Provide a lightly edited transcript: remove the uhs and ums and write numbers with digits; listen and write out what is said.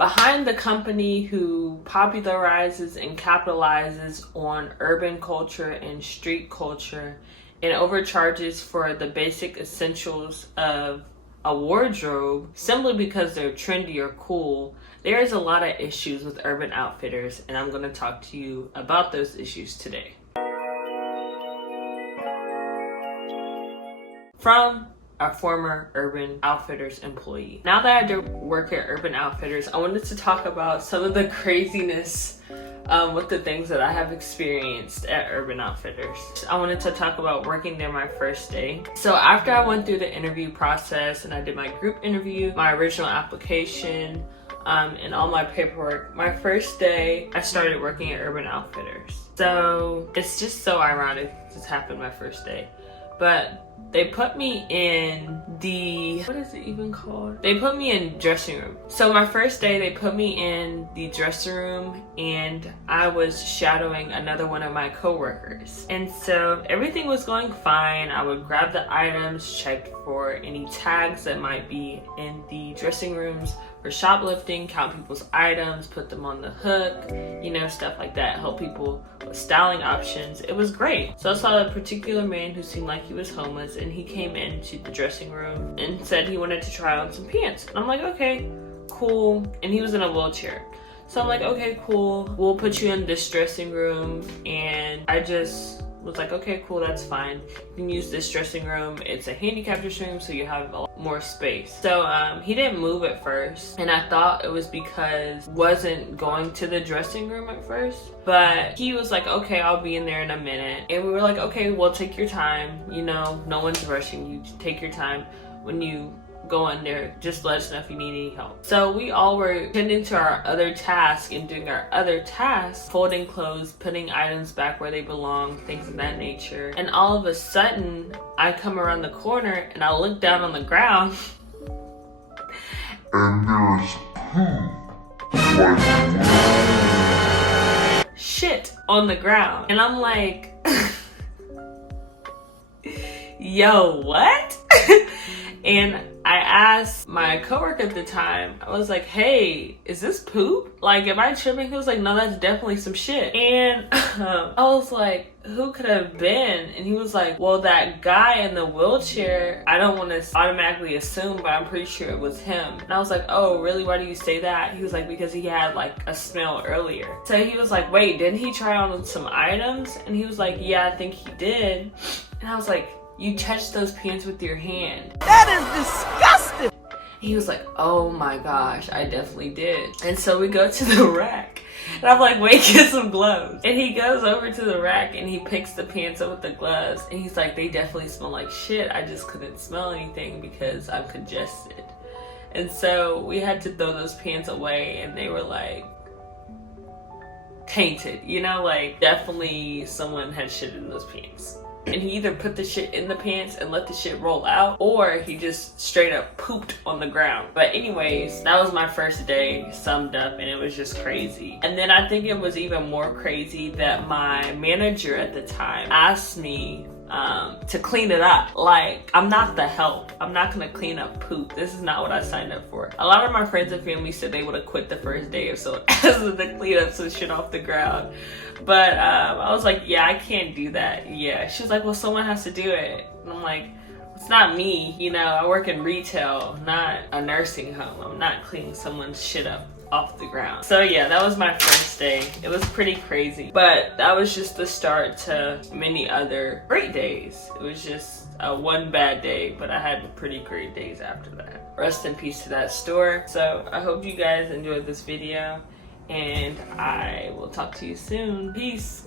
behind the company who popularizes and capitalizes on urban culture and street culture and overcharges for the basic essentials of a wardrobe simply because they're trendy or cool, there is a lot of issues with Urban Outfitters, and I'm going to talk to you about those issues today. From a former Urban Outfitters employee. Now that I do work at Urban Outfitters, I wanted to talk about some of the craziness with the things that I have experienced at Urban Outfitters. I wanted to talk about working there my first day. So after I went through the interview process and I did my group interview, my original application, and all my paperwork, my first day I started working at Urban Outfitters. So it's just so ironic this happened my first day. But they put me in the, what is it even called? They put me in dressing room. So my first day, they put me in the dressing room and I was shadowing another one of my coworkers. And so everything was going fine. I would grab the items, check for any tags that might be in the dressing rooms for shoplifting, count people's items, put them on the hook, you know, stuff like that, help people with styling options. It was great. So I saw a particular man who seemed like he was homeless, and he came into the dressing room and said he wanted to try on some pants. And I'm like, okay, cool. And he was in a wheelchair. So I'm like, okay, cool. We'll put you in this dressing room. And I just was like, okay, cool, that's fine. You can use this dressing room. It's a handicapped dressing room, so you have a lot more space. So he didn't move at first, and I thought it was because I wasn't going to the dressing room at first. But he was like, okay, I'll be in there in a minute. And we were like, okay, well, take your time. You know, no one's rushing you. Take your time. When you go in there, just let us know if you need any help. So we all were tending to our other tasks and doing our other tasks, folding clothes, putting items back where they belong, things of that nature. And all of a sudden, I come around the corner and I look down on the ground and there's poop. Shit on the ground. And I'm like, yo, what? And I asked my coworker at the time, I was like, hey, is this poop? Like, am I tripping? He was like, no, that's definitely some shit. And I was like, who could have been? And he was like, well, that guy in the wheelchair, I don't want to automatically assume, but I'm pretty sure it was him. And I was like, oh, really? Why do you say that? He was like, because he had like a smell earlier. So he was like, wait, didn't he try on some items? And he was like, yeah, I think he did. And I was like, you touched those pants with your hand. That is disgusting. He was like, oh my gosh, I definitely did. And so we go to the rack. And I'm like, wait, get some gloves. And he goes over to the rack and he picks the pants up with the gloves. And he's like, they definitely smell like shit. I just couldn't smell anything because I'm congested. And so we had to throw those pants away, and they were like tainted, you know, like definitely someone had shit in those pants. And he either put the shit in the pants and let the shit roll out, or he just straight up pooped on the ground. But anyways, that was my first day summed up, and it was just crazy. And then I think it was even more crazy that my manager at the time asked me to clean it up. Like, I'm not the help. I'm not gonna clean up poop. This is not what I signed up for. A lot of my friends and family said they would have quit the first day if someone asked them to clean up some shit off the ground. But I was like, yeah, I can't do that. Yeah. She was like, well, someone has to do it. And I'm like, it's not me. You know, I work in retail, not a nursing home. I'm not cleaning someone's shit up off the ground. So yeah, that was my first day. It was pretty crazy, but that was just the start to many other great days. It was just one bad day, but I had pretty great days after that. Rest in peace to that store. So I hope you guys enjoyed this video, and I will talk to you soon. Peace.